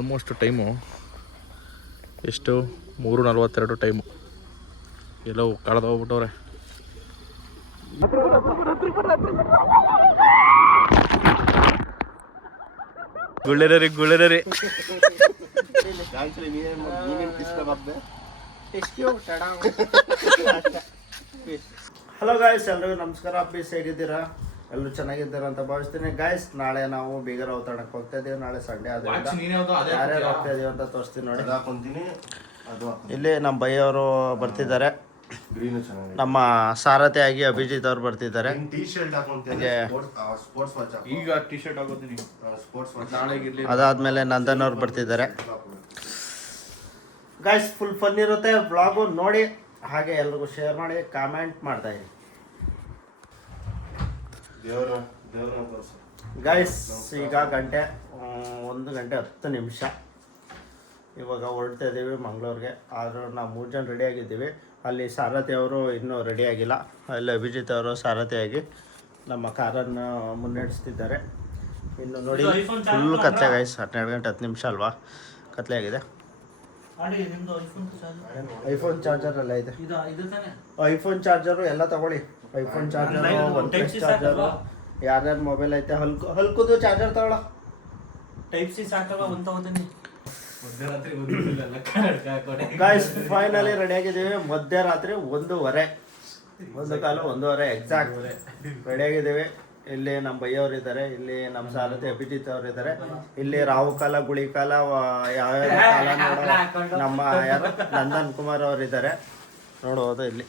Almost time ಎಷ್ಟು 3:42 time. ಎಲ್ಲವೂ ಕಳೆದು ಹೋಗ್ಬಿಟ್ಟವ್ರೆ. ಗುಳ್ಳೆರರಿ ಹಲೋ ಗಾಯ್ಸ್, ಎಲ್ರಿಗೂ ನಮಸ್ಕಾರ. ಪೀಸ್ ಹೇಗಿದ್ದೀರಾ? ಎಲ್ಲರೂ ಚೆನ್ನಾಗಿದ್ದೀರಾ ಅಂತ ಭಾವಿಸ್ತೀನಿ. ಗಾಯ್ಸ್, ನಾಳೆ ನಾವು ಬೀಗರ ಅವತರಣಕ್ಕೆ ಹೋಗ್ತಾ ಇದೀವಿ. ನಾಳೆ ಸಂಡೇ ಆದ್ರಿಂದ ಯಾರ್ಯಾರು ಹೋಗ್ತಾ ಇದೀವಿ ಅಂತ ತೋರಿಸ್ತೀನಿ ನೋಡಿ. ಇಲ್ಲಿ ನಮ್ಮ ಬೈಯವರು ಬರ್ತಿದ್ದಾರೆ, ನಮ್ಮ ಸಾರಥಿಯಾಗಿ ಅಭಿಜಿತ್ ಅವ್ರು ಬರ್ತಿದ್ದಾರೆ. ಅದಾದ್ಮೇಲೆ ನಂದನ್ ಅವ್ರು ಬರ್ತಿದ್ದಾರೆ. ಗಾಯ್ಸ್, ಫುಲ್ ಫನ್ ಇರುತ್ತೆ ವ್ಲಾಗು ನೋಡಿ. ಹಾಗೆ ಎಲ್ರಿಗೂ ಶೇರ್ ಮಾಡಿ, ಕಾಮೆಂಟ್ ಮಾಡ್ತಾ ಇದ್ದೀನಿ. ಗಾಯ್ಸ್, ಈಗ 1 ಗಂಟೆ 10 ನಿಮಿಷ. ಇವಾಗ ಹೊರಡ್ತಾ ಇದ್ದೀವಿ ಮಂಗಳೂರಿಗೆ. ಆದರೂ ನಾವು 3 ಜನ ರೆಡಿ ಆಗಿದ್ದೀವಿ. ಅಲ್ಲಿ ಸಾರಥಿ ಅವರು ಇನ್ನೂ ರೆಡಿ ಆಗಿಲ್ಲ. ಅಲ್ಲಿ ಅಭಿಜಿತ್ ಅವರು ಸಾರಥಿಯಾಗಿ ನಮ್ಮ ಕಾರನ್ನು ಮುನ್ನಡೆಸ್ತಿದ್ದಾರೆ. ಇನ್ನು ನೋಡಿ, ಫುಲ್ ಕತ್ಲೆ ಗಾಯ್ಸ್. 12 ಗಂಟೆ 10 ನಿಮಿಷ ಅಲ್ವಾ, ಕತ್ಲೆ ಆಗಿದೆ. ಐಫೋನ್ ಚಾರ್ಜರ್ ಎಲ್ಲ ಇದೆ. ಐಫೋನ್ ಚಾರ್ಜರು ಎಲ್ಲ ತಗೊಳ್ಳಿ. ಐಫೋನ್ ಚಾರ್ಜರು, OnePlus ಚಾರ್ಜರು, ಯಾರ್ಯಾರು ಮೊಬೈಲ್ ಐತೆ ಹಲ್ಕುದು ಚಾರ್ಜರ್ ತಗೊಳ. ಟೈಪ್ ಸಿ ಸಾಕಲ್ವಾ ಒಂದು ತಗೋತೀನಿ. ಗಾಯ್ಸ್, ಫೈನಲಿ ರೆಡಿ ಆಗಿದ್ದೀವಿ. ಮಧ್ಯರಾತ್ರಿ 1:15 1:15 ಎಕ್ಸಾಕ್ಟ್ ರೆಡಿ ಆಗಿದ್ದೀವಿ. ಇಲ್ಲಿ ನಮ್ಮ ಬೈಯವರು ಇದ್ದಾರೆ, ಇಲ್ಲಿ ನಮ್ಮ ಸಾರಥಿ ಅಭಿಜಿತ್ ಅವರು ಇದ್ದಾರೆ, ಇಲ್ಲಿ ರಾಹು ಕಾಲ ಗುಳಿ ಕಾಲ ಯಾವ್ಯಾವ ಕಾಲ ನೋಡೋ ನಮ್ಮ ಯಾರು ನಂದನ್ ಕುಮಾರ್ ಅವರು ಇದ್ದಾರೆ. ನೋಡ್ಬೋದು ಇಲ್ಲಿ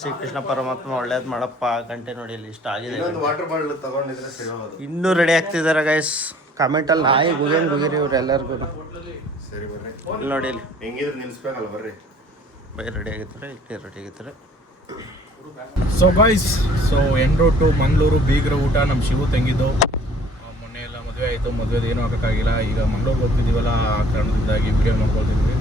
ಶ್ರೀಕೃಷ್ಣ ಪರಮಾತ್ಮ ಒಳ್ಳೇದು ಮಾಡಪ್ಪ. ಗಂಟೆ ನೋಡಿ ಇಲ್ಲಿ ಇಷ್ಟ ಆಗಿದೆ. ಇನ್ನೂ ರೆಡಿ ಆಗ್ತಿದ್ದಾರೆ ಗೈಸ್. ಕಾಮೆಂಟಲ್ಲಿ ನಾಯಿ ಗುಗಿರಿ ಇವ್ರು ಎಲ್ಲರಿಗೂ ನೋಡಿ. ಇಲ್ಲಿ ಬೈ ರೆಡಿ ಆಗಿದ್ದಾರೆ, ಇಲ್ಲಿ ರೆಡಿ ಆಗಿದ್ದಾರೆ. So guys, en route to Mangaluru ಬೀಗರ ಊಟ ನಮ್ಮ ಶಿವು ತಂಗಿದ್ದು. ಮೊನ್ನೆ ಎಲ್ಲ ಮದುವೆ ಆಯಿತು, ಮದುವೆದು ಏನೂ ಆಗೋಕ್ಕಾಗಿಲ್ಲ. ಈಗ ಮಂಗಳೂರಿಗೆ ಹೋಗ್ತಿದ್ದೀವಲ್ಲ, ಆ ಕಾರಣದಿಂದಾಗಿ ವಿಡಿಯೋ ಮಾಡ್ಕೊಳ್ತಿದ್ವಿ.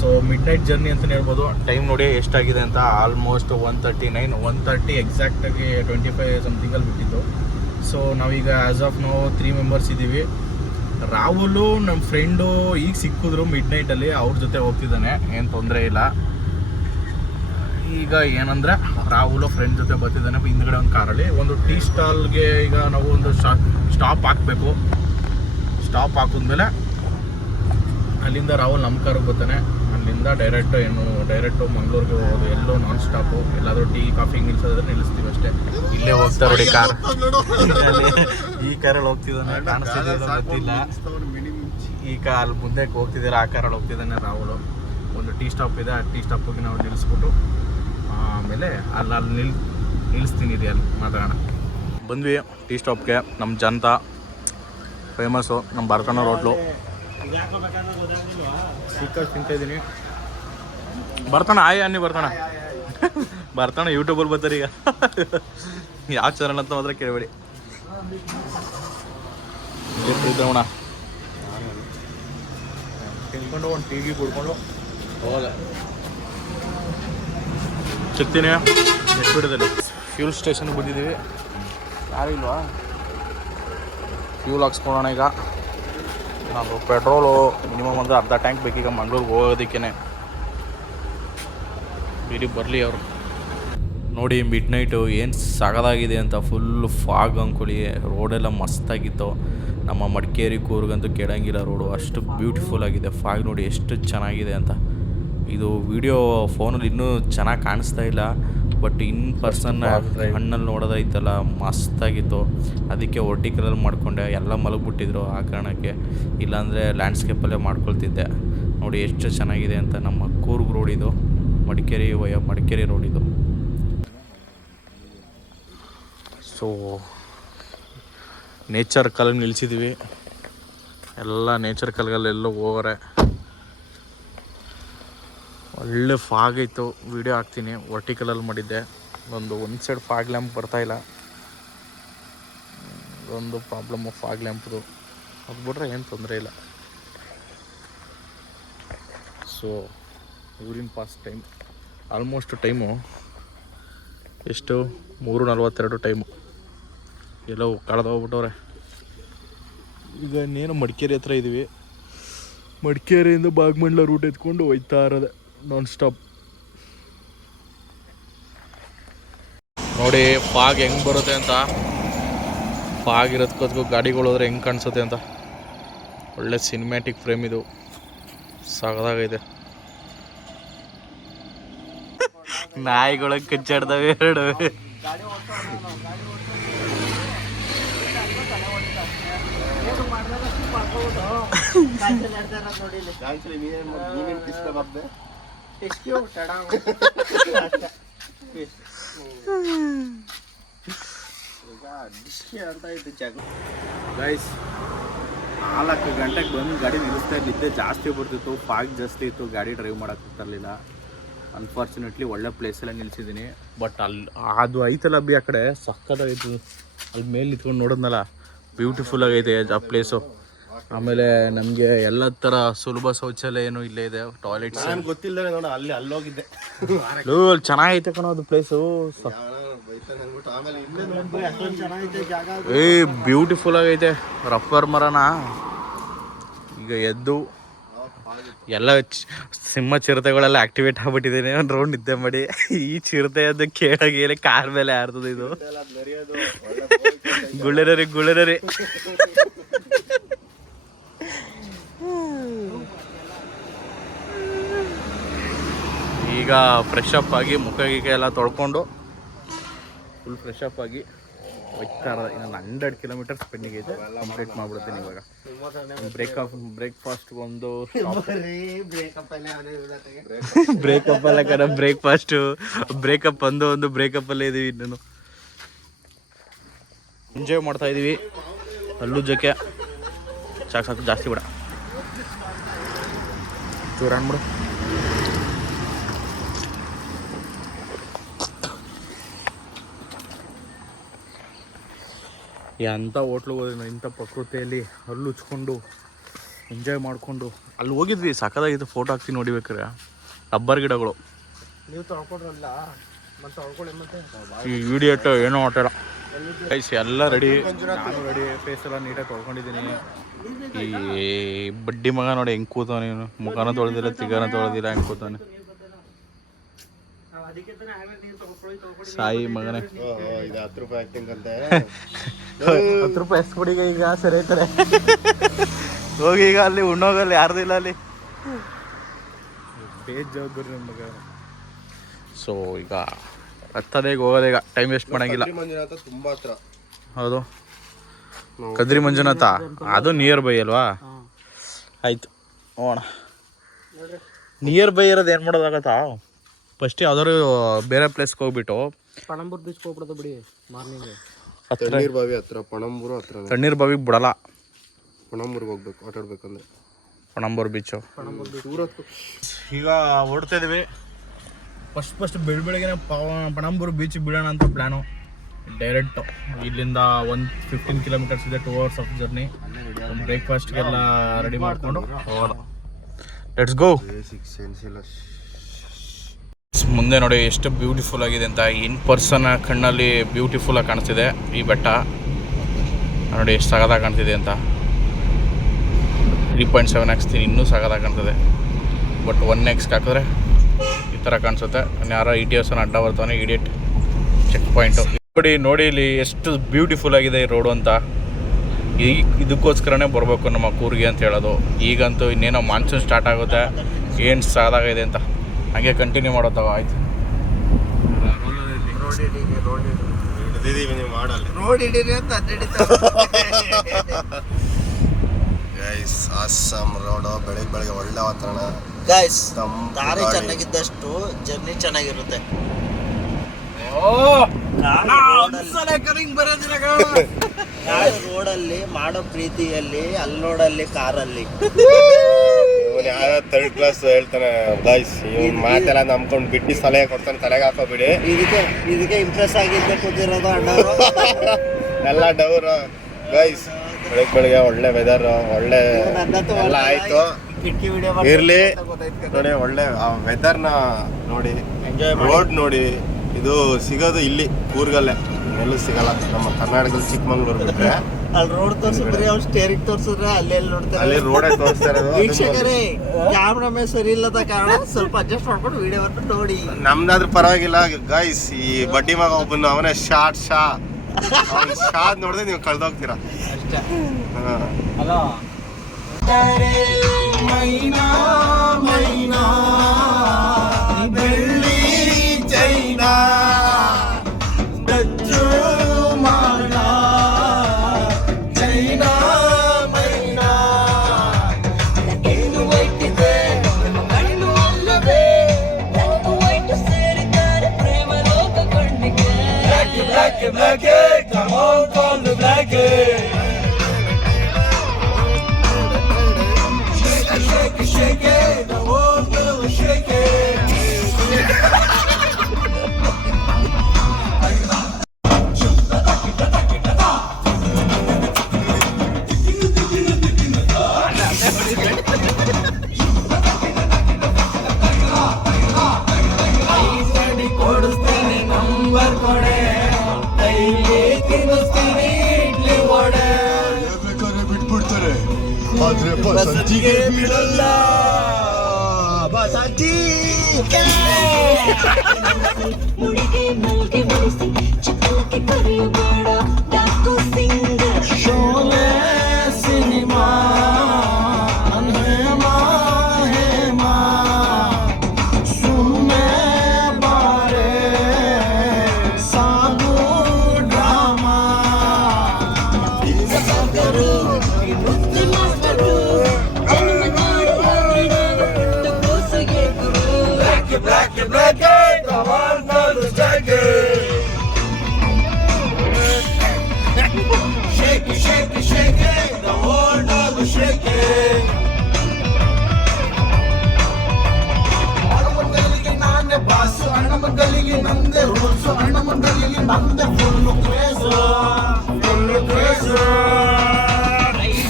ಸೊ ಮಿಡ್ ನೈಟ್ ಜರ್ನಿ ಅಂತಲೇ ಹೇಳ್ಬೋದು. ಟೈಮ್ ನೋಡಿ ಎಷ್ಟಾಗಿದೆ ಅಂತ. ಆಲ್ಮೋಸ್ಟ್ 1:30 ಎಕ್ಸಾಕ್ಟಾಗಿ 25 ಸಮಥಿಂಗಲ್ಲಿ ಬಿಟ್ಟಿದ್ದು. ಸೊ ನಾವೀಗ ಆ್ಯಸ್ ಆಫ್ ನಾವು 3 ಮೆಂಬರ್ಸ್ ಇದ್ದೀವಿ. ರಾಹುಲು ನಮ್ಮ ಫ್ರೆಂಡು ಈಗ ಸಿಕ್ಕಿದ್ರು ಮಿಡ್ ನೈಟಲ್ಲಿ, ಅವ್ರ ಜೊತೆ ಹೋಗ್ತಿದ್ದಾನೆ, ಏನು ತೊಂದರೆ ಇಲ್ಲ. ಈಗ ಏನಂದರೆ ರಾಹುಲು ಫ್ರೆಂಡ್ ಜೊತೆ ಬರ್ತಿದ್ದಾನೆ ಹಿಂದ್ಗಡೆ ಒಂದು ಕಾರಲ್ಲಿ. ಒಂದು ಟೀ ಸ್ಟಾಲ್ಗೆ ಈಗ ನಾವು ಒಂದು ಸ್ಟಾಪ್ ಹಾಕಬೇಕು. ಸ್ಟಾಪ್ ಹಾಕಿದ್ಮೇಲೆ ಅಲ್ಲಿಂದ ರಾಹುಲ್ ನಮ್ಮ ಕಾರಿಗೆ ಬರ್ತಾನೆ. ಅಲ್ಲಿಂದ ಡೈರೆಕ್ಟು ಮಂಗಳೂರಿಗೆ ಹೋಗೋದು. ಎಲ್ಲೋ ನಾನ್ ಸ್ಟಾಪು, ಎಲ್ಲಾದರೂ ಟೀ ಕಾಫಿ ನಿಲ್ಸೋದ್ರೆ ನಿಲ್ಲಿಸ್ತೀವಿ ಅಷ್ಟೇ. ಇಲ್ಲೇ ಹೋಗ್ತಾ ನೋಡಿ ಕಾರ್. ಈ ಕಾರಲ್ಲಿ ಹೋಗ್ತಿದ್ದಾನೆ, ಕಾಣಿಸ್ತಿದ್ದ ಗೊತ್ತಿಲ್ಲ. ಈಗ ಅಲ್ಲಿ ಮುಂದೆ ಹೋಗ್ತಿದ್ದಾರೆ, ಆ ಕಾರಲ್ಲಿ ಹೋಗ್ತಿದ್ದಾನೆ ರಾಹುಲು. ಒಂದು ಟೀ ಸ್ಟಾಪ್ ಇದೆ, ಆ ಟೀ ಸ್ಟಾಪಿಗೆ ನಾವು ನಿಲ್ಲಿಸ್ಬಿಟ್ಟು ಆಮೇಲೆ ಅಲ್ಲಿ ನಿಲ್ಲಿಸ್ತೀನಿ ಇದೆ, ಅಲ್ಲಿ ಮಾತಾಡೋಣ. ಬಂದ್ವಿ ಟೀ ಸ್ಟಾಪ್ಗೆ. ನಮ್ಮ ಜನತಾ ಫೇಮಸ್ಸು, ನಮ್ಮ ಬರ್ಕಣ್ಣ ಹೋಟ್ಲು. ಸೀಕರ್ ತಿಂತಾಯಿದ್ದೀನಿ. ಬರ್ತಾನೆ ಅನ್ನಿ ಬರ್ತಾನೆ ಯೂಟ್ಯೂಬಲ್ಲಿ ಬರ್ತಾರೆ ಈಗ. ಯಾವ ಚಾನಲ್ ಅಂತ ಮಾತ್ರ ಕೇಳಬೇಡಿ. ತಿಳ್ಕೊಳ್ಳೋಣ, ತಿನ್ಕೊಂಡು ಒಂದು ಟಿ ವಿ ಕುಡ್ಕೊಂಡು ಹೋಗಲ್ಲ ಸಿಗ್ತೀನಿ. ಎಷ್ಟು ಬಿಡೋದಿಲ್ಲ. ಫ್ಯೂಲ್ ಸ್ಟೇಷನ್ಗೆ ಬಂದಿದ್ದೀವಿ. ಯಾರು ಇಲ್ವಾ? ಫ್ಯೂಲ್ ಹಾಕ್ಸ್ಕೊಳ್ಳೋಣ ಈಗ. ನಾವು ಪೆಟ್ರೋಲು ಮಿನಿಮಮ್ ಅಂದರೆ ಅರ್ಧ ಟ್ಯಾಂಕ್ ಬೇಕೀಗ ಮಂಗಳೂರಿಗೆ ಹೋಗೋದಕ್ಕೇ. ಇಲ್ಲಿ ಬರಲಿ ಅವರು. ನೋಡಿ ಮಿಡ್ ನೈಟು ಏನು ಸಾಗದಾಗಿದೆ ಅಂತ. ಫುಲ್ಲು ಫಾಗ್ ಅಂದ್ಕೊಳ್ಳಿ. ರೋಡೆಲ್ಲ ಮಸ್ತಾಗಿತ್ತು. ನಮ್ಮ ಮಡಿಕೇರಿ ಕೂರ್ಗಂತೂ ಕೆಡಂಗಿಲ್ಲ ರೋಡು, ಅಷ್ಟು ಬ್ಯೂಟಿಫುಲ್ ಆಗಿದೆ. ಫಾಗ್ ನೋಡಿ ಎಷ್ಟು ಚೆನ್ನಾಗಿದೆ ಅಂತ. ಇದು ವಿಡಿಯೋ ಫೋನಲ್ಲಿ ಇನ್ನೂ ಚೆನ್ನಾಗಿ ಕಾಣಿಸ್ತಾ ಇಲ್ಲ, ಬಟ್ ಇನ್ ಪರ್ಸನ್ ಹಣ್ಣಲ್ಲಿ ನೋಡೋದೈತಲ್ಲ ಮಸ್ತಾಗಿತ್ತು. ಅದಕ್ಕೆ ವರ್ಟಿಕಲಲ್ಲಿ ಮಾಡಿಕೊಂಡೆ. ಎಲ್ಲ ಮಲಗಿಬಿಟ್ಟಿದ್ರು ಆ ಕಾರಣಕ್ಕೆ, ಇಲ್ಲಾಂದರೆ ಲ್ಯಾಂಡ್ಸ್ಕೇಪಲ್ಲೇ ಮಾಡ್ಕೊಳ್ತಿದ್ದೆ. ನೋಡಿ ಎಷ್ಟು ಚೆನ್ನಾಗಿದೆ ಅಂತ. ನಮ್ಮ ಕೂರ್ಗ್ ರೋಡ್ ಇದು, ಮಡಿಕೇರಿ ರೋಡ್ ಇದು. ಸೊ ನೇಚರ್ ಕಲ್ಗೆ ನಿಲ್ಸಿದ್ದೀವಿ. ಎಲ್ಲ ನೇಚರ್ ಕಲ್ಗಲ್ಲೆಲ್ಲೋ ಹೋಗೋರೆ. ಒಳ್ಳೆ ಫಾಗ್ ಇತ್ತು. ವಿಡಿಯೋ ಹಾಕ್ತೀನಿ. ವರ್ಟಿಕಲಲ್ಲಿ ಮಾಡಿದ್ದೆ. ಒಂದು ಸೈಡ್ ಫಾಗ್ ಲ್ಯಾಂಪ್ ಬರ್ತಾಯಿಲ್ಲ, ಒಂದು ಪ್ರಾಬ್ಲಮ್ಮು ಫಾಗ್ ಲ್ಯಾಂಪ್ದು. ಅದು ಬಿಟ್ರೆ ಏನು ತೊಂದರೆ ಇಲ್ಲ. So urine pass time almost time ಎಷ್ಟು 3:42 ಟೈಮು. ಎಲ್ಲೋ ಕಳೆದು ಹೋಗ್ಬಿಟ್ಟವ್ರೆ. ಈಗ ಇನ್ನೇನು ಮಡಿಕೇರಿ ಹತ್ರ ಇದ್ದೀವಿ. ಮಡಿಕೇರಿಯಿಂದ ಬಾಗಮಂಡ್ಲ ರೂಟ್ ಎತ್ಕೊಂಡು ಹೋಯ್ತಾ ಇರೋದೆ ನಾನ್ ಸ್ಟಾಪ್. ನೋಡಿ ಫಾಗ್ ಹೆಂಗೆ ಬರುತ್ತೆ ಅಂತ. ಫಾಗ್ ಇರೋದಕ್ಕೂ ಗಾಡಿಗಳು ಹೋದ್ರೆ ಹೆಂಗೆ ಕಾಣಿಸುತ್ತೆ ಅಂತ. ಒಳ್ಳೆ ಸಿನಿಮ್ಯಾಟಿಕ್ ಫ್ರೇಮ್ ಇದು, ಸಾಗದಾಗೈತೆ. ನಾಯಿಗಳು ಕಚ್ಚಾಡ್ದವೆ ಎರಡು. ಗೈಸ್ 4 ಗಂಟೆಗೆ ಬಂದು ಗಾಡಿ ನಿಲ್ಲಿಸ್ತಾ ನಿದ್ದೆ ಜಾಸ್ತಿ ಬರ್ತಿತ್ತು, ಫಾಗ್ ಜಾಸ್ತಿ ಇತ್ತು, ಗಾಡಿ ಡ್ರೈವ್ ಮಾಡೋಕ್ಕೆ ತರಲಿಲ್ಲ. ಅನ್ಫಾರ್ಚುನೇಟ್ಲಿ ಒಳ್ಳೆ ಪ್ಲೇಸೆಲ್ಲ ನಿಲ್ಲಿಸಿದ್ದೀನಿ. ಬಟ್ ಅಲ್ಲಿ ಅದು ಐತಲ್ಲ ಬಿ ಆ ಕಡೆ ಸಕ್ಕತ್ತಾಗೈತು. ಅಲ್ಲಿ ಮೇಲೆ ನಿಂತ್ಕೊಂಡು ನೋಡಿದ್ನಲ್ಲ, ಬ್ಯೂಟಿಫುಲ್ ಆಗೈತೆ ಆ ಪ್ಲೇಸು. ಆಮೇಲೆ ನಮಗೆ ಎಲ್ಲ ಥರ ಸುಲಭ ಶೌಚಾಲಯ ಏನೂ ಇಲ್ಲೇ ಇದೆ, ಟಾಯ್ಲೆಟ್ಸ್. ಗೊತ್ತಿಲ್ಲ ನೋಡ, ಅಲ್ಲೋಗಿದ್ದೆ. ಅಲ್ಲಿ ಚೆನ್ನಾಗೈತೆ ಕಣೋ ಅದು ಪ್ಲೇಸು. ಬ್ಯೂಟಿಫುಲ್ ಆಗೈತೆ. ರಬ್ಬರ್ ಮರನ ಈಗ ಎದ್ದು ಎಲ್ಲ ಸಿಂಹ ಚಿರತೆಗಳೆಲ್ಲ ಆಕ್ಟಿವೇಟ್ ಆಗ್ಬಿಟ್ಟಿದ್ದೀನಿ. ಒಂದು ರೌಂಡ್ ನಿದ್ದೆ ಮಾಡಿ ಈ ಚಿರತೆ ಅದು ಕೇಳಾಗಿ ಕಾರ್ ಮೇಲೆ ಹಾರ್ತದೆ. ಇದು ಗುಳ್ಳೆನರಿ ಈಗ ಫ್ರೆಶ್ ಅಪ್ ಆಗಿ ಮುಖ ಎಲ್ಲ ತೊಳ್ಕೊಂಡು ಫುಲ್ ಫ್ರೆಶ್ ಅಪ್ ಆಗಿ ಹೋಗ್ತಾ ಇರೋದು. ಇನ್ನೊಂದು 100 ಕಿಲೋಮೀಟರ್ಸ್ ಪೆಂಡಿಂಗ್ ಐತೆ, ಕಂಪ್ಲೀಟ್ ಮಾಡ್ಬಿಡ್ತೀನಿ ಇವಾಗ. ಬ್ರೇಕ್ಫಾಸ್ಟ್ ಒಂದು ಬ್ರೇಕಪ್ ಅಲ್ಲ ಕಣ, ಬ್ರೇಕಪ್ ಒಂದು ಬ್ರೇಕಪ್ ಅಲ್ಲೇ ಇದೀವಿ. ಇನ್ನೂ ಎಂಜಾಯ್ ಮಾಡ್ತಾ ಇದೀವಿ. ಅಲ್ಲೂ ಜೊತೆ ಸಾಕು ಜಾಸ್ತಿ ಬಿಡ ಚೂರು ಅನ್ಬಿಡು. ಎಂಥ ಹೋಟ್ಲಿಗೆ ಹೋದ್ವಿ ಇಂಥ ಪ್ರಕೃತಿಯಲ್ಲಿ ಹಲ್ಲು ಉಚ್ಕೊಂಡು ಎಂಜಾಯ್ ಮಾಡಿಕೊಂಡು ಅಲ್ಲಿ ಹೋಗಿದ್ವಿ. ಸಕ್ಕದಾಗಿತ್ತು, ಫೋಟೋ ಹಾಕ್ತೀನಿ ನೋಡಿಬೇಕಾರೆ. ರಬ್ಬರ್ ಗಿಡಗಳು. ನೀವು ತೊಳ್ಕೊಡ್ರಲ್ಲ ಈ ವಿಡಿಯೋ ಏನೋ ಹೊಟ್ಟೆಲ್ಲ ಗೈಸ್ ಎಲ್ಲ ರೆಡಿ, ನಾನು ರೆಡಿ, ಫೇಸ್ ಎಲ್ಲ ನೀಟಾಗಿ ತೊಳ್ಕೊಂಡಿದ್ದೀನಿ. ಈ ಬಡ್ಡಿ ಮಗ ನೋಡಿ ಹೆಂಗೆ ಕೂತಾವ, ನೀನು ಮುಖನೂ ತೊಳೆದಿಲ್ಲ, ತಿಗನ ತೊಳೆದಿಲ್ಲ, ಹೆಂಗೆ ಕೂತಾನೆ ಸಾಯಿ ಮಗನೇ. 10 ರೂಪಾಯಿ ಆಕ್ಟಿಂಗ್ ಅಂತೆ. 10 ರೂಪಾಯಿ ಎಷ್ಟು ಕೊಡಿ ಈಗ ಸರಿ ಐತಾರೆ. ಹೋಗಿ ಈಗ ಅಲ್ಲಿ ಉಣ್ಣೋಗಲ್ಲಿ ಯಾರ್ದು ಇಲ್ಲ ಅಲ್ಲಿ ಬೇಜ್ ಜವಾಬ್ದಾರಿ ನಮ್ಮ ಮಗ. ಸೊ ಈಗ ಹತ್ತದೇಗ ಹೋಗೋದೀಗ, ಟೈಮ್ ವೇಸ್ಟ್ ಮಾಡೋಂಗಿಲ್ಲ. ತುಂಬಾ ಹತ್ರ. ಹೌದು, ಕದ್ರಿ ಮಂಜುನಾಥ ಅದು ನಿಯರ್ ಬೈ ಅಲ್ವಾ? ಆಯ್ತು ಹೋಗೋಣ. ನಿಯರ್ ಬೈ ಇರೋದು ಏನು ಮಾಡೋದಾಗತ್ತಾ? ಫಸ್ಟ್ ಯಾವ್ದಾದ್ರು ಬೇರೆ ಪ್ಲೇಸ್ಗೆ ಹೋಗ್ಬಿಟ್ಟು ಪಣಂಬೂರ್ ಬೀಚ್ ಹೋಗ್ಬಿಡೋದು ಬಿಡಿ. ಮಾರ್ನಿಂಗ್ ತಣ್ಣೀರ್ ಬಾವಿ ಹತ್ರ, ಪಣಂಬೂರು ಹತ್ರ. ತಣ್ಣೀರ್ ಬಾವಿಗೆ ಬಿಡಲ್ಲ, ಪಣಂಬೂರ್ಗೆ ಹೋಗ್ಬೇಕು ಆಟ ಆಡ್ಬೇಕಂದ್ರೆ. ಪಣಂಬೂರು ಬೀಚು. ಈಗ ಹೊರಡ್ತಾ ಇದೀವಿ. ಫಸ್ಟ್ ಬೆಳಗ್ಗೆನೆ ಪಣಂಬೂರು ಬೀಚ್ ಬಿಡೋಣ ಅಂತ ಪ್ಲ್ಯಾನು. ಡೈರೆಕ್ಟ್ ಇಲ್ಲಿಂದ 15 ಕಿಲೋಮೀಟರ್ಸ್ ಇದೆ, 2 hours ಆಫ್ ಜರ್ನಿ. ಬ್ರೇಕ್ಫಾಸ್ಟ್ಗೆಲ್ಲ ರೆಡಿ ಮಾಡಿಕೊಂಡು ಹೋಗೋಣ. Let's go. ಮುಂದೆ ನೋಡಿ ಎಷ್ಟು ಬ್ಯೂಟಿಫುಲ್ ಆಗಿದೆ ಅಂತ. ಇನ್ ಪರ್ಸನ್ ಕಣ್ಣಲ್ಲಿ ಬ್ಯೂಟಿಫುಲ್ ಆಗಿ ಕಾಣಿಸ್ತಿದೆ ಈ ಬೆಟ್ಟ. ನೋಡಿ ಎಷ್ಟು ಸಗದಾಗಿ ಕಾಣ್ತಿದೆ ಅಂತ. 3.7 ಹಾಕ್ಸ್ತೀನಿ, ಇನ್ನೂ ಸಗದಾಗಿ ಕಾಣ್ತದೆ. ಬಟ್ 1x ಹಾಕಿದ್ರೆ ಈ ಥರ ಕಾಣಿಸುತ್ತೆ. ಯಾರೋ ETS ಅಡ್ಡ ಬರ್ತಾನೆ, ಇಡಿಯಟ್. ಚೆಕ್ ಪಾಯಿಂಟು ನೋಡಿ ಇಲ್ಲಿ ಎಷ್ಟು ಬ್ಯೂಟಿಫುಲ್ ಆಗಿದೆ ಈ ರೋಡು ಅಂತ. ಇದಕ್ಕೋಸ್ಕರನೇ ಬರಬೇಕು ನಮ್ಮ ಕೂರ್ಗೆ ಅಂತ ಹೇಳೋದು. ಈಗಂತೂ ಇನ್ನೇನೋ ಮಾನ್ಸೂನ್ ಸ್ಟಾರ್ಟ್ ಆಗುತ್ತೆ, ಏನು ಸಾದಾಗಿದೆ ಅಂತ. ಹಾಗೆ ಕಂಟಿನ್ಯೂ ಮಾಡೋತಾವ. ಆಯ್ತು, ಗೈಸ್ ಆಸಮ್ ರೋಡು, ಬೆಳಗ್ಗೆ ಒಳ್ಳೆ ವಾತಾವರಣ. ಗೈಸ್ ದಾರಿ ಚೆನ್ನಾಗಿದ್ದಷ್ಟು ಜರ್ನಿ ಚೆನ್ನಾಗಿರುತ್ತೆ. ರೋಡಲ್ಲಿ ಮಾಡೋ ಪ್ರೀತಿಯಲ್ಲಿ, ಅಲ್ಲಿ ರೋಡಲ್ಲಿ ಕಾರಲ್ಲಿ ಯಾರ 3rd ಕ್ಲಾಸ್ ಹೇಳ್ತಾನೆ ಗೈಸ್. ಇವ್ನ ಮಾತೆಲ್ಲ ನಂಬ್ಕೊಂಡು ಬಿಟ್ಟು ಸಲಹೆ ಕೊಡ್ತಾನೆ, ತಲೆಗೆ ಹಾಕೋಬಿಡಿ. ಇದಕ್ಕೆ ಇಂಪ್ರೆಸ್ ಆಗಿದ್ದೆ ಕೂತಿರೋದು ಅಣ್ಣವರು ಎಲ್ಲ ಡವ್ರು ಗೈಸ್. ಬೆಳಗ್ಗೆ ಒಳ್ಳೆ ವೆದರ್, ಒಳ್ಳೆ ಎಲ್ಲ ಆಯ್ತು. ಇರ್ಲಿ ನೋಡಿ, ಒಳ್ಳೆ ವೆದರ್ನ ನೋಡಿ, ರೋಡ್ ನೋಡಿ. ಇದು ಸಿಗೋದು ಇಲ್ಲಿ ಕೂರ್ಗಲ್ಲೇ. ಎಲ್ಲೂ ಸಿಗಲ್ಲ ನಮ್ಮ ಕರ್ನಾಟಕದಲ್ಲಿ ಚಿಕ್ಕಮಂಗ್ಳೂರು ಬಿಟ್ರೆ ಅಲ್ಲಿ ರೋಡ್ ತೋರ್ಸಿದ್ರೆ ಅವ್ರು ಸ್ಟೇರಿಂಗ್ ತೋರ್ಸಿದ್ರೆ ಅಲ್ಲೆಲ್ಲಿ ನೋಡ್ತಾರೆ. ಅಲ್ಲಿ ರೋಡೇ ತೋರಿಸ್ತಾ ಇರೋದು. ವೀಕ್ಷಕರೇ ಕ್ಯಾಮ್ರಾಮೇ ಸರಿ ಇಲ್ಲದ ಕಾರಣ ಸ್ವಲ್ಪ ಅಡ್ಜಸ್ಟ್ ಮಾಡ್ಕೊಂಡು ವಿಡಿಯೋವನ್ನು ನೋಡಿ. ನಮ್ದಾದ್ರೂ ಪರವಾಗಿಲ್ಲ ಗೈಸ್. ಈ ಬಡ್ಡಿ ಮಗ ಒಬ್ಬನು ಅವನೇ ಶಾರ್ಟ್ ಶಾ ನೋಡಿದ್ರೆ ನೀವು ಕಳ್ದೋಗ್ತೀರಾ ಅಷ್ಟೇ. ಹಲೋ ಮೈನಾ ಮೈನಾ ಬೆಳ್ಳಿ ಚೈನಾ ಡಚ್ಚು ಮಾಡ ಚೈನಾ ಮೈನಾ ಏನು ವೈಟಿದೆ ಕಣ್ಣು ಅಲ್ಲವೇ ಬ್ಲ್ಯಾಕ್ ವೈಟ್ ಸೇರಿದ್ದಾರೆ ಪ್ರೇಮ ಲೋಕ ಕಣ್ಣಿಗೆ black black come on call the black shake it, the world will shake it. ಕೊಡಿಸ್ತೀನಿ ನಂಬರ್ ಕೊಡೆ ಕೈಲಿ ತಿನ್ನಿಸ್ತೀನಿ ಇಡ್ಲಿ ವಡೆ ಬೇಕಾದ್ರೆ ಬಿಟ್ಬಿಡ್ತಾರೆ ಆದ್ರೆ ಬಸಂತಿಗೆ ಬಿಡಲ್ಲ ಬಸಂತಿ ಮುಡಿಗೆ ಮಲ್ಗೆ ಮುಡಿಸಿ ಚಿಕ್ಕಲಕ್ಕೆ ಕರೆಯಬೇಡ ಡಾಕು ಸಿಂಗರ್ ಶೋಲೆ ಸಿನಿಮಾ ಹೇಮಾ ಹೇಮಾ ಸುಮ್ಮನೆ ಬಾರೆ ಸಾಗು ಡ್ರಾಮಾ ಸಾಗರು ಬುದ್ಧಿ ಮಾಸ್ತರು ಜನ್ಮ ನಾಡು ಪುಟ್ಟ ಕೂಸಿಗೆ ಗುರು black come on the jacket shake it shake it shake it the whole dog shake it ಅಣ್ಣಮಕ್ಕಳಿಗೆ ನಾನೇ ಬಾಸು ಅಣ್ಣಮಕ್ಕಳಿಗೆ ನಂದೇ ರೂಲ್ಸು ಅಣ್ಣಮಕ್ಕಳಿಗೆ ನಂದೇ ಫುಲ್ಲು ಕ್ರೇಜು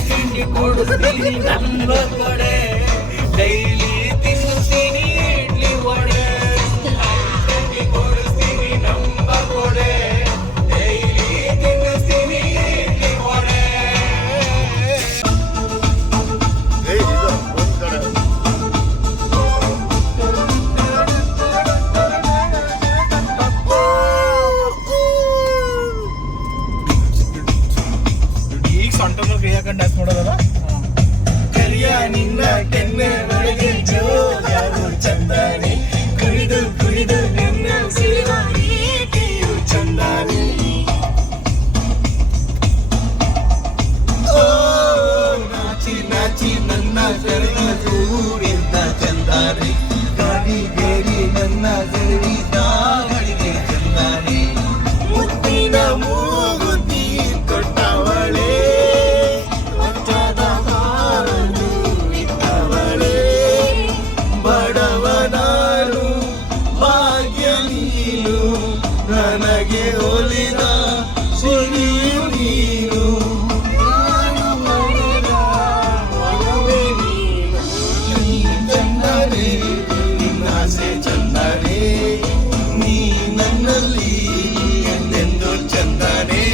ತಿಂಡಿ ಕೊಡಿಸ್ತೀನಿ ನಂಬರ್ ಕೊಡೆ ಡೈಲಿ ತಿನ್ನಿಸ್ತೀನಿ ಇಡ್ಲಿ ವಡೆ ತಿಂಡಿ ಕೊಡಿಸ್ತೀನಿ ನಂಬರ್ ಕೊಡೆ ಡೈಲಿ ತಿನ್ನಿಸ್ತೀನಿ ಇಡ್ಲಿ ವಡೆ ಈಗ ಸೊಂಟನ್ನು ಕೈ ಹಾಕೊಂಡು ಡ್ಯಾನ್ಸ್ ಮಾಡೋದಲ್ಲ. ಕರಿಯ ನಿನ್ನ ಕೆನ್ನೆ ಒಳಗೆ ಜೋರು ಚಂದಾನಿ ಕುಡಿದು ಕುಡಿದು ನಿನ್ನ ಸಿರಿವಾರಿಕೆಯು ಚಂದಾನಿ ಓ ನಾಚಿ ನಾಚಿ ನನ್ನ ಕರೆದ ದೂರಿದ್ದ ಚಂದಾನಿ ಗಾಡಿ ಗೇರಿ ನನ್ನ ಗರಿದ ಗಳಿಗೆ ಚಂದಾನಿ ಮುತ್ತಿನ ಮೂಗುತಿ ಕೊಟ್ಟವಳೆ ಮಚ್ಚದ ಕಾರನು ಇದ್ದವಳೆ ಬಡವನಾರು ಭಾಗ್ಯ ನೀನು ನನಗೆ ಒಲಿದ ಸಿರಿಯು ನೀನು ನಾನು ಮಾಡಿದ ಒಲವೇ ನೀನು ನೀ ಚಂದನೆ ನಿನ್ನಾಸೆ ಚಂದನೆ ನೀ ನನ್ನಲ್ಲಿ ಎಂದೆಂದು ಚಂದನೆ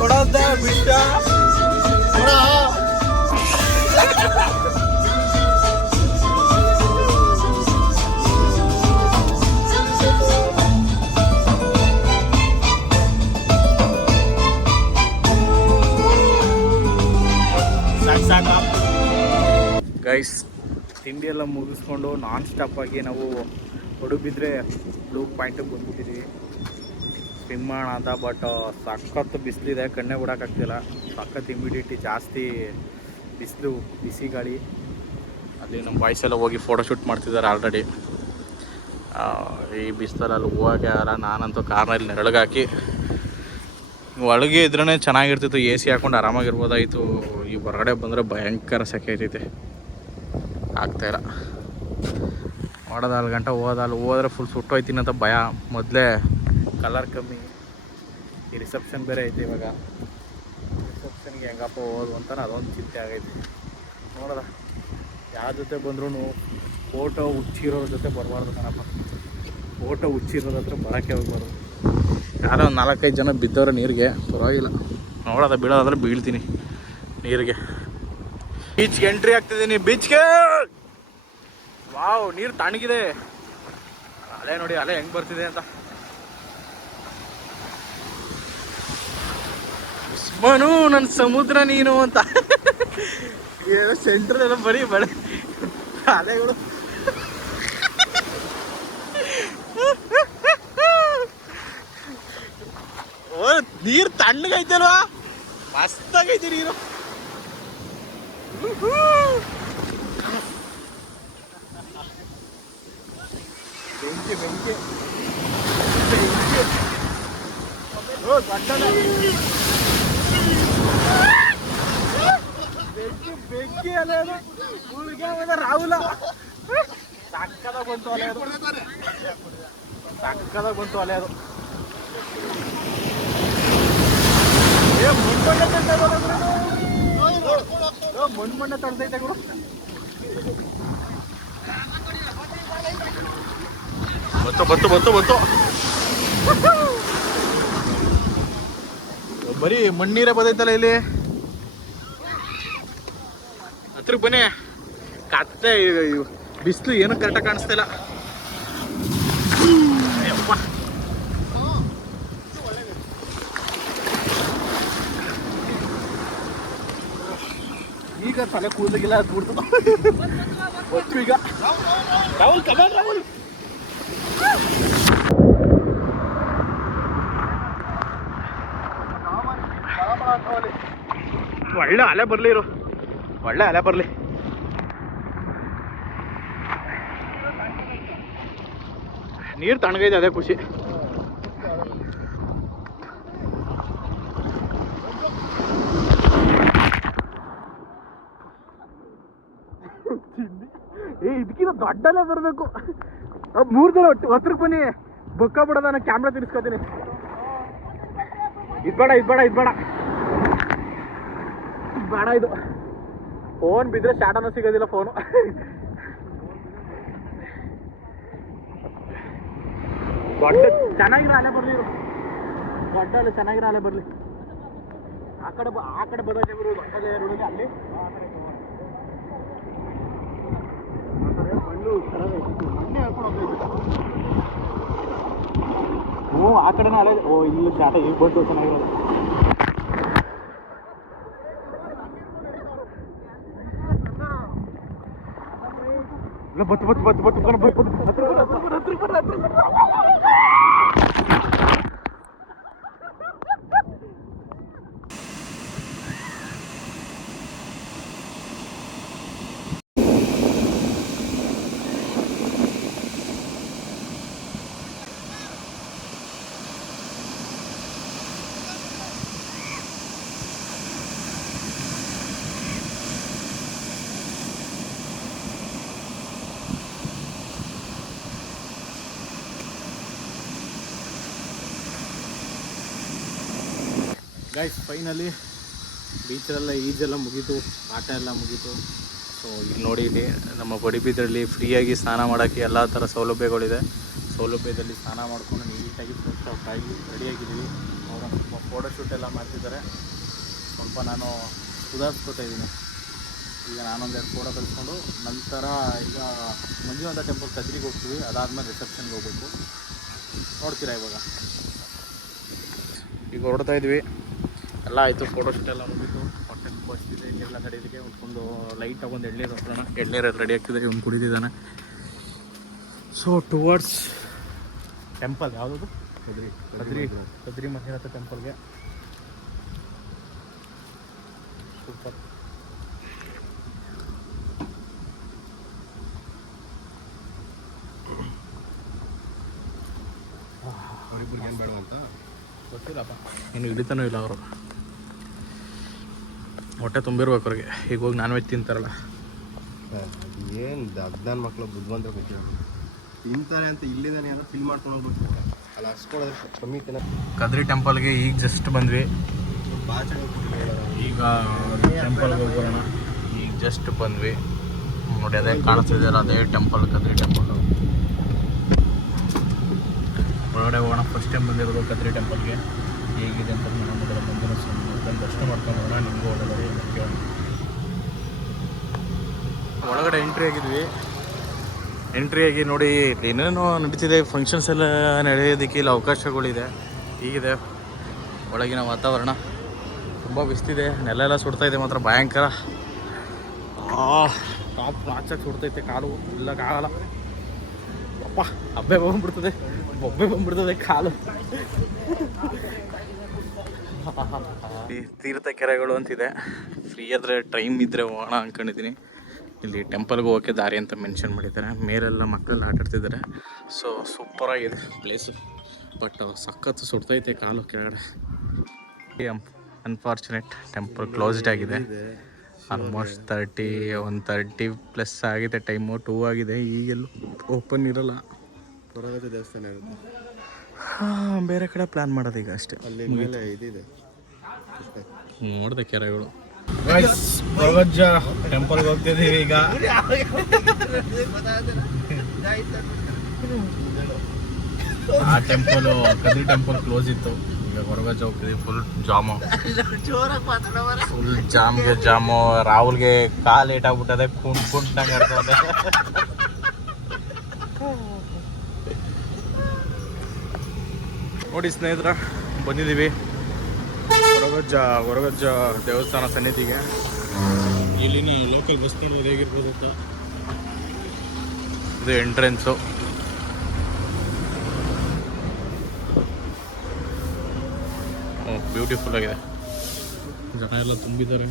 ಕೊಡೋದ ಬಿಟ್ಟ ಕೊಡ ಗೈಸ್ ತಿಂಡಿ ಎಲ್ಲ ಮುಗಿಸ್ಕೊಂಡು ನಾನ್ ಸ್ಟಾಪ್ ಆಗಿ ನಾವು ಹೊಡುಬಿದ್ರೆ ಬ್ಲೂ ಪಾಯಿಂಟಿಗೆ ಬಂದ್ಬಿಟ್ಟಿದ್ದೀವಿ. ಸ್ವಿಮ್ ಮಾಡೋಣ ಅಂತ. ಬಟ್ ಸಖತ್ತು ಬಿಸಿಲಿದೆ, ಕಣ್ಣೇ ಬಿಡೋಕ್ಕಾಗ್ತಿಲ್ಲ. ಸಖತ್ ಇಮಿಡಿಟಿ ಜಾಸ್ತಿ ಬಿಸಿಲು, ಬಿಸಿ ಗಾಳಿ. ಅಲ್ಲಿ ನಮ್ಮ ಬಾಯ್ಸ್ ಎಲ್ಲ ಹೋಗಿ ಫೋಟೋಶೂಟ್ ಮಾಡ್ತಿದ್ದಾರೆ ಆಲ್ರೆಡಿ. ಈ ಬಿಸಿಲಲ್ಲಿ ಹೋಗಕ್ಕೆ ಆಗಲ್ಲ. ನಾನಂತೂ ಕಾರ್ನಲ್ಲಿ ನೆರಳಿಗಾಕಿ ಒಳಗೆ ಇದ್ರೇ ಚೆನ್ನಾಗಿರ್ತಿತ್ತು. ಎ ಸಿ ಹಾಕೊಂಡು ಆರಾಮಾಗಿರ್ಬೋದಾಯಿತು. ಈ ಹೊರಗಡೆ ಬಂದರೆ ಭಯಂಕರ ಸೆಕೆ ಐತೈತೆ, ಆಗ್ತಾಯಿಲ್ಲ. ಹೊಡೆದ 4 ಗಂಟೆ ಹೋದ್ರೆ ಫುಲ್ ಸುಟ್ಟೋಯ್ತೀನಿ ಅಂತ ಭಯ. ಮೊದಲೇ ಕಲರ್ ಕಮ್ಮಿ. ಈ ರಿಸೆಪ್ಷನ್ ಬೇರೆ ಐತೆ. ಇವಾಗ ರಿಸೆಪ್ಷನ್ಗೆ ಹೆಂಗೆ ಹೆಂಗಪ್ಪ ಹೋದು ಅಂತ ಅದೊಂದು ಚಿಂತೆ ಆಗೈತಿ. ನೋಡೋದ ಯಾರ ಜೊತೆ ಬಂದ್ರೂ ಫೋಟೋ ಹುಚ್ಚಿರೋರ ಜೊತೆ ಬರಬಾರ್ದು ಕಣಪ್ಪ. ಫೋಟೋ ಹುಚ್ಚಿರೋರ ಹತ್ರ ಬರೋಕ್ಕೆ ಹೋಗ್ಬಾರ್ದು. ಯಾರೋ ಒಂದು 4-5 ಜನ ಬಿದ್ದವ್ರೆ ನೀರಿಗೆ, ಪರವಾಗಿಲ್ಲ. ನೋಡೋದ ಬೀಳೋದಾದ್ರೆ ಬೀಳ್ತೀನಿ ನೀರಿಗೆ. ಬೀಚ್ಗೆ ಎಂಟ್ರಿ ಆಗ್ತಿದ್ದೀನಿ. ಬೀಚ್ಗೆ ವಾವ್, ನೀರು ತಣ್ಣಗಿದೆ. ಅಲೆ ನೋಡಿ, ಅಲೆ ಹೆಂಗೆ ಬರ್ತಿದೆ ಅಂತ. ಮನು ನನ್ನ ಸಮುದ್ರ ನೀನು ಅಂತ ಸೆಂಟ್ರ್ ಎಲ್ಲ ಬರೀ ಬಳೆ ಅಲೆಗಳು. ಓ, ನೀರು ತಣ್ಣಗೈತಲ್ವಾ, ಮಸ್ತಾಗೈತಿ ನೀರು. ಬೆಂಕಿ ಬೆಂಕಿ ಬೆಂಕಿ. ಓ ಗಂಟಲ ಬೆಂಕಿ ಬೆಂಕಿ ಅಲೆ ಅದು. ಹುಡುಗ ಬಂದ ರಾಹುಲ ಸಕ್ಕದಾಗ ಬಂತು ಅಲೆ ಅದು, ಸಕ್ಕದಾಗ ಬಂತು ಅಲೆ ಅದು. ಮಣ್ಣು ತಳ್ತೈತೆ ಗುರು. ಬತ್ತು ಬತ್ತು ಬತ್ತು ಬತ್ತು. ಬರೀ ಮಣ್ಣೀರೇ ಬದೈತಲ್ಲ ಇಲ್ಲಿ. ಹತ್ರಕ್ಕೆ ಬನ್ನಿ. ಕತ್ತೆ ಬಿಸಿಲು ಏನೂ ಕರೆಕ್ಟಾಗಿ ಕಾಣಿಸ್ತಾ ಇಲ್ಲ. ಅಯ್ಯಪ್ಪ, ಈಗ ತಲೆ ಕೂದಲಿಗಿಲ್ಲ ಕೂಡ್ತು. ಗೊತ್ತು ಈಗ. ರಾಹುಲ್ ಕಮಾನ್ ರಾಹುಲ್. ಒಳ್ಳೆ ಅಲೆ ಬರಲಿ ಇರು, ಒಳ್ಳೆ ಅಲೆ ಬರಲಿ. ನೀರು ತಣ್ಣಗೈತೆ, ಅದೇ ಖುಷಿ. ಇದಕ್ಕಿಂತ ದೊಡ್ಡಲ್ಲೇ ಬರಬೇಕು. 3 ಜನ ಹತ್ರಕ್ಕೆ ಬನ್ನಿ. ಬೊಕ್ಕ ಬಿಡೋದ, ನಾನು ಕ್ಯಾಮ್ರಾ ತಿರ್ಸ್ಕೊತೀನಿ. ಇದ್ಬೇಡ ಇದ್ಬೇಡ ಇದ್ಬೇಡ ಬೇಡ. ಇದು ಫೋನ್ ಬಿದ್ದರೆ ಶಾಟನೂ ಸಿಗೋದಿಲ್ಲ ಫೋನು. ದೊಡ್ಡ ಚೆನ್ನಾಗಿರೋ ಅಲೆ ಬರಲಿ ಇರು, ದೊಡ್ಡ ಅಲೆ ಚೆನ್ನಾಗಿರೋ ಅಲೆ ಬರಲಿ. ಆ ಕಡೆ ಬರೋದೇ ಬರು ದೊಡ್ಡಲ್ಲೇ ಹುಡುಗಿ ಅಲ್ಲಿ. ಮಣ್ಣೆ ಹೇಳ್ಕೊಂಡು ಹೋಗ್ಬೇಕು. ಓ ಆ ಕಡೆನೇ ಅಲೆ. ಓ ಇಲ್ಲಿ ಶಾಟ ಈಗ ಬಂತು, ಚೆನ್ನಾಗಿರೋದು. ಬತ್ತು ಬತ್ತು ಬತ್ತು ಬತ್ತು ಬತ್ತು ಗೈಸ್. ಫೈನಲಿ ಬೀಚಲ್ಲೆಲ್ಲ ಈಜೆಲ್ಲ ಮುಗೀತು, ಆಟ ಎಲ್ಲ ಮುಗೀತು. ಸೊ ಇಲ್ಲಿ ನೋಡಿ, ಇಲ್ಲಿ ನಮ್ಮ ಪಡುಬಿದ್ರೆಯಲ್ಲಿ ಫ್ರೀಯಾಗಿ ಸ್ನಾನ ಮಾಡೋಕ್ಕೆ ಎಲ್ಲ ಥರ ಸೌಲಭ್ಯಗಳಿದೆ. ಸೌಲಭ್ಯದಲ್ಲಿ ಸ್ನಾನ ಮಾಡಿಕೊಂಡು ನೀಟಾಗಿ ಫ್ರೆಶ್ ಆಗಿ ರೆಡಿಯಾಗಿದ್ದೀವಿ. ಅವರ ಫೋಟೋಶೂಟ್ ಎಲ್ಲ ಮಾಡ್ತಿದ್ದಾರೆ. ಸ್ವಲ್ಪ ನಾನು ಸುಧಾರಿಸ್ಕೊತಾ ಇದ್ದೀನಿ. ಈಗ ನಾನೊಂದೆರಡು ಫೋಟೋ ಕಳಿಸ್ಕೊಂಡು ನಂತರ ಈಗ ಮಂಜುನಾಥ ಟೆಂಪಲ್ ಕದ್ರಿಗೆ ಹೋಗ್ತೀವಿ. ಅದಾದಮೇಲೆ ರಿಸೆಪ್ಷನ್ಗೆ ಹೋಗ್ಬೇಕು. ನೋಡ್ತೀರಾ ಇವಾಗ. ಈಗ ಹೊರಡ್ತಾ ಇದ್ವಿ, ಎಲ್ಲ ಆಯಿತು. ಫೋಟೋಶೂಟ್ ಎಲ್ಲ ಮುಗಿತು. ಹೊಟ್ಟೆ ಬಸ್ತಿದೆ ಎಲ್ಲ ನಡೆಯೋದಕ್ಕೆ. ಒಂದು ಲೈಟ್ ತಗೊಂಡು ಎಳ್ನೀರು ಹತ್ರೋಣ. ಎಳ್ನೀರು ರೆಡಿ ಆಗ್ತಿದೆ, ಇವ್ನು ಕುಡಿದಿದ್ದಾನೆ. ಸೊ ಟುವರ್ಡ್ಸ್ ಟೆಂಪಲ್, ಯಾವುದದು ಕದ್ರಿ ಮಂಜುನಾಥ ಟೆಂಪಲ್ಗೆ. ಸೂಪರ್. ಅವ್ರಿಬ್ರಿಗೆ ಏನು ಬೇಡ ಅಂತ ಗೊತ್ತಿಲ್ಲಪ್ಪ, ಇನ್ನು ಹಿಡಿತಾನೂ ಇಲ್ಲ ಅವರು. ಹೊಟ್ಟೆ ತುಂಬಿರ್ಬೇಕು ಅವ್ರಿಗೆ. ಈಗ ಹೋಗಿ ನಾನ್ ವೆಜ್ ತಿಂತಾರಲ್ಲ, ಏನು ಅಜ್ಞಾನ ಮಕ್ಕಳು ಬುದ್ಧಿವಂತರ ಗೊತ್ತಿಲ್ಲ. ತಿಂತಾರೆ ಅಂತ ಇಲ್ಲಿಂದಾನೆ ಏನೋ ಫಿಲ್ ಮಾಡ್ಕೊಂಡು ಹೋಗ್ಬೇಕು. ಅಲ್ಲಿ ಹಸ್ಕೊಳ್ಳೋದ್ರೆ ಕಮ್ಮಿ ತಿನ್ನ. ಕದ್ರಿ ಟೆಂಪಲ್ಗೆ ಈಗ ಜಸ್ಟ್ ಬಂದ್ವಿ. ಈಗ ಟೆಂಪಲ್ಗೆ ಹೋಗೋಣ. ಈಗ ಜಸ್ಟ್ ಬಂದ್ವಿ ನೋಡಿ, ಅದೇ ಕಾಣಿಸ್ತಿದೆಯಲ್ಲ ಅದೇ ಟೆಂಪಲ್, ಕದ್ರಿ ಟೆಂಪಲ್. ಒಳಗಡೆ ಹೋಗೋಣ. ಫಸ್ಟ್ ಟೈಮ್ ಬಂದಿರೋದು ಕದ್ರಿ ಟೆಂಪಲ್ಗೆ. ಹೇಗಿದೆ ಅಂತ ನೋಡೋಣ, ಮುಂದಿನ ದರ್ಶನ ಮಾಡ್ಕೊಂಡು ಹೋಗೋಣ. ನಿಮಗೂ ಒಳ್ಳೆಯದು ಕೇಳೋಣ. ಒಳಗಡೆ ಎಂಟ್ರಿ ಆಗಿ ನೋಡಿ ಏನೇನೋ ನಡೀತಿದೆ, ಫಂಕ್ಷನ್ಸ್ ಎಲ್ಲ ನಡೆಯೋದಕ್ಕೆ ಇಲ್ಲಿ ಅವಕಾಶಗಳಿದೆ. ಹೀಗಿದೆ ಒಳಗಿನ ವಾತಾವರಣ. ತುಂಬ ಬಿಸ್ತಿದೆ, ನೆಲ ಸುಡ್ತಾ ಇದೆ ಮಾತ್ರ ಭಯಂಕರ. ಟಾಪ್ ನಾಚಕ್ಕೆ ಸುಡ್ತೈತೆ, ಕಾಲು ಇಲ್ಲಕ್ಕಾಗಲ್ಲ. ಅಪ್ಪ ಹಬ್ಬೆ ಬಂದ್ಬಿಡ್ತದೆ ಕಾಲು. ಈ ತೀರ್ಥ ಕೆರೆಗಳು ಅಂತಿದೆ. ಫ್ರೀ ಆದರೆ ಟೈಮ್ ಇದ್ದರೆ ಹೋಗೋಣ ಅಂದ್ಕೊಂಡಿದ್ದೀನಿ. ಇಲ್ಲಿ ಟೆಂಪಲ್ಗೆ ಹೋಗೋಕ್ಕೆ ದಾರಿ ಅಂತ ಮೆನ್ಷನ್ ಮಾಡಿದ್ದಾರೆ. ಮೇಲೆಲ್ಲ ಮಕ್ಕಳೆಲ್ಲ ಆಟಾಡ್ತಿದ್ದಾರೆ. ಸೊ ಸೂಪರಾಗಿದೆ ಪ್ಲೇಸು, ಬಟ್ ಸಖತ್ತು ಸುಡ್ತೈತೆ ಕಾಲು ಕೆಳಗಡೆ. ಅನ್ಫಾರ್ಚುನೇಟ್ ಟೆಂಪಲ್ ಕ್ಲೋಸ್ಡ್ ಆಗಿದೆ. ಆಲ್ಮೋಸ್ಟ್ 1:30+ ಆಗಿದೆ, ಟೈಮು 2 ಆಗಿದೆ. ಈಗೆಲ್ಲೂ ಓಪನ್ ಇರಲ್ಲ. ಹೊರಗಡೆ ದೇವಸ್ಥಾನ ಇರುತ್ತೆ, ಬೇರೆ ಕಡೆ ಪ್ಲ್ಯಾನ್ ಮಾಡೋದು ಈಗ ಅಷ್ಟೇ. ಅಲ್ಲಿ ಮೇಲೆ ಇದಿದೆ ನೋಡಿದೆ ಕೆರೆಗಳು. ಕೊರಗಜ್ಜ ಟೆಂಪಲ್ಗೆ ಹೋಗ್ತಿದ್ದೀವಿ ಈಗ. ಆ ಟೆಂಪಲು ಕದ್ರಿ ಟೆಂಪಲ್ ಕ್ಲೋಸ್ ಇತ್ತು. ಈಗ ಕೊರಗಜ್ಜ ಹೋಗ್ತಿದ್ದೀವಿ. Full jam. ರಾಹುಲ್ಗೆ ಕಾಲು ಏಟಾಗ್ಬಿಟ್ಟದೆ, ಕುಂಟಂಗೆ ಆಡ್ತದೆ. ನೋಡಿ ಸ್ನೇಹಿತರ, ಬಂದಿದ್ದೀವಿ ಕೊರಗಜ್ಜ ದೇವಸ್ಥಾನ ಸನ್ನಿಧಿಗೆ. ಇಲ್ಲಿನ ಲೋಕಲ್ ಬಸ್ ನೋಡೋದು ಹೇಗಿರ್ಬೋದು ಅಂತ. ಇದು ಎಂಟ್ರೆನ್ಸು. ಬ್ಯೂಟಿಫುಲ್ ಆಗಿದೆ, ಜನ ಎಲ್ಲ ತುಂಬಿದ್ದಾರೆ,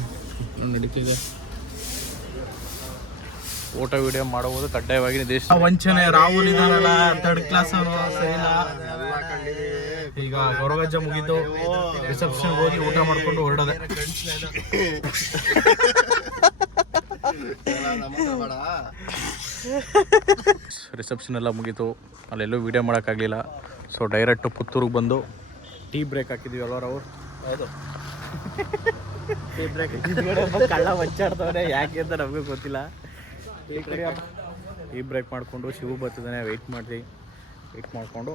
ನಡೀತಿದೆ. ಫೋಟೋ ವಿಡಿಯೋ ಮಾಡುವುದು ಕಡ್ಡಾಯವಾಗಿ ದೇಶ. ವಂಚನೆ ರಾಹುಲ್ ಇದಾರಲ್ಲ, 3rd ಕ್ಲಾಸ್ ಅವನು ಸರಿಯಿಲ್ಲ. ಈಗ ಕೊರಗಜ್ಜ ಮುಗಿದು ರಿಸೆಪ್ಷನ್ ಹೋಗಿ ಊಟ ಮಾಡ್ಕೊಂಡು ಹೊರಡೋದೆ. ರಿಸೆಪ್ಷನ್ ಎಲ್ಲ ಮುಗೀತು, ಅಲ್ಲೆಲ್ಲೂ ವಿಡಿಯೋ ಮಾಡೋಕ್ಕಾಗಲಿಲ್ಲ. ಸೊ ಡೈರೆಕ್ಟು ಪುತ್ತೂರಿಗೆ ಬಂದು ಟೀ ಬ್ರೇಕ್ ಹಾಕಿದ್ವಿ ಅಲ್ವಾರ ಅವ್ರು. ಹೌದು, ಟೀ ಬ್ರೇಕ್ ಕಳ್ಳ ವಂಚಾಡ್ತವ್ರೆ, ಯಾಕೆ ಅಂತ ನಮಗೂ ಗೊತ್ತಿಲ್ಲ. ಟೀ ಬ್ರೇಕ್ ಮಾಡಿಕೊಂಡು ಶಿವು ಬರ್ತಿದ್ದಾನೆ, ವೆಯ್ಟ್ ಮಾಡಿಕೊಂಡು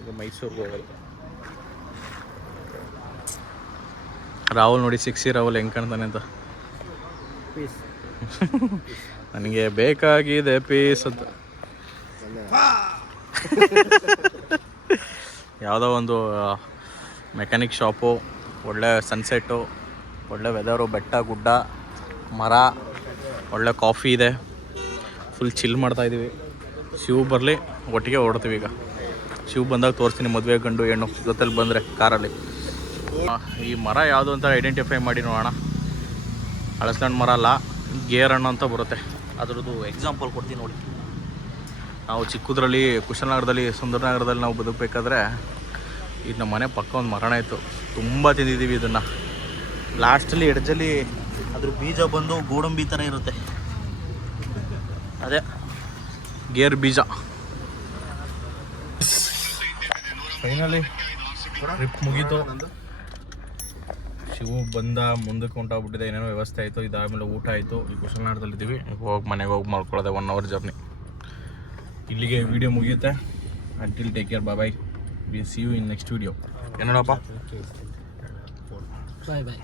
ಈಗ ಮೈಸೂರಿಗೆ ಹೋಗೋದು. ರಾಹುಲ್ ನೋಡಿ, 6 ರಾಹುಲ್ ಹೆಂಗೆ ಕಾಣ್ತಾನೆ ಅಂತ. ನನಗೆ ಬೇಕಾಗಿದೆ ಪೀಸ್ ಅಂತ. ಯಾವುದೋ ಒಂದು ಮೆಕ್ಯಾನಿಕ್ ಶಾಪು, ಒಳ್ಳೆ ಸನ್ಸೆಟ್ಟು, ಒಳ್ಳೆ ವೆದರು, ಬೆಟ್ಟ ಗುಡ್ಡ ಮರ, ಒಳ್ಳೆ ಕಾಫಿ ಇದೆ. ಫುಲ್ ಚಿಲ್ ಮಾಡ್ತಾಯಿದ್ದೀವಿ. ಶಿವ್ ಬರಲಿ, ಒಟ್ಟಿಗೆ ಹೊರಡ್ತೀವಿ. ಈಗ ಶಿವ್ ಬಂದಾಗ ತೋರಿಸ್ತೀನಿ ಮದುವೆ ಗಂಡು ಹೆಣ್ಣು ಜೊತೆಲಿ ಬಂದರೆ ಕಾರಲ್ಲಿ. ಈ ಮರ ಯಾವುದು ಅಂತ ಐಡೆಂಟಿಫೈ ಮಾಡಿ ನೋಡೋಣ. ಹಳಸಣ್ಣ ಮರ ಅಲ್ಲ, ಗೇರ್ ಹಣ್ಣು ಅಂತ ಬರುತ್ತೆ. ಅದರದ್ದು ಎಕ್ಸಾಂಪಲ್ ಕೊಡ್ತೀನಿ ನೋಡಿ. ನಾವು ಚಿಕ್ಕದ್ರಲ್ಲಿ ಕುಶಲನಗರದಲ್ಲಿ, ಸುಂದರನಗರದಲ್ಲಿ ನಾವು ಬದುಕಬೇಕಾದ್ರೆ ಇದು ನಮ್ಮ ಮನೆ ಪಕ್ಕ ಒಂದು ಮರಣ ಇತ್ತು. ತುಂಬ ತಿಂದಿದ್ದೀವಿ ಇದನ್ನು. ಲಾಸ್ಟಲ್ಲಿ ಎಡ್ಜಲ್ಲಿ ಅದ್ರ ಬೀಜ ಬಂದು ಗೋಡಂಬಿ ಥರ ಇರುತ್ತೆ, ಅದೇ ಗೇರ್ ಬೀಜ. ಫೈನಲಿ ಟ್ರಿಪ್ ಮುಗೀತು. ಶಿವು ಬಂದ, ಮುಂದಕ್ಕೆ ಹೊಂಟೋಗ್ಬಿಟ್ಟಿದೆ. ಏನೇನೋ ವ್ಯವಸ್ಥೆ ಆಯಿತು. ಇದಾದಮೇಲೆ ಊಟ ಆಯಿತು. ಈ ಕುಶಲನಗರದಲ್ಲಿದ್ದೀವಿ. ಹೋಗಿ ಮನೆಗೆ ಹೋಗಿ ಮಾಡ್ಕೊಳ್ಳೋದೆ. 1 hour ಜರ್ನಿ. ಇಲ್ಲಿಗೆ ವಿಡಿಯೋ ಮುಗಿಯುತ್ತೆ. Until take care, bye. We see you in next video. ಏನೋಡಪ್ಪ, ಬಾಯ್.